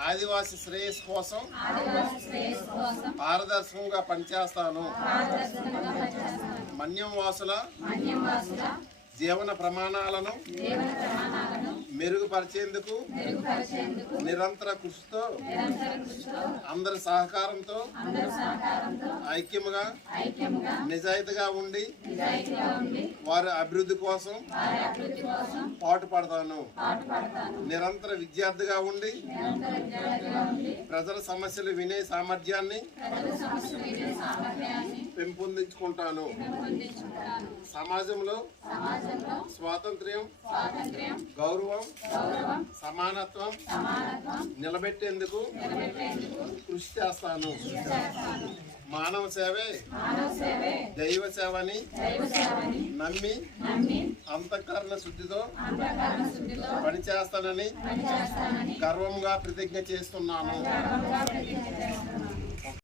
ఆదివాసి శ్రేయస్ కోసం ఆదివాసి శ్రేయస్సు కోసం పారదర్శకంగా పనిచేస్తాను. మన్యం వాసుల జీవన ప్రమాణాలను మెరుగుపరిచేందుకు నిరంతర కృషితో అందరి సహకారంతో ఐక్యముగా నిజాయితీగా ఉండి వారి అభివృద్ధి కోసం పాటుపడతాను. పాటుపడతాను. నిరంతర విద్యార్థిగా ఉండి ప్రజల సమస్యలు వినే సామర్థ్యాన్ని పెంపొందించుకుంటాను. సమాజంలో స్వాతంత్ర్యం గౌరవం సమానత్వం నిలబెట్టేందుకు కృషి చేస్తాను. మానవ సేవే దైవ సేవని నమ్మి అంతఃకరణ శుద్ధితో పనిచేస్తానని గర్వంగా ప్రతిజ్ఞ చేస్తున్నాను.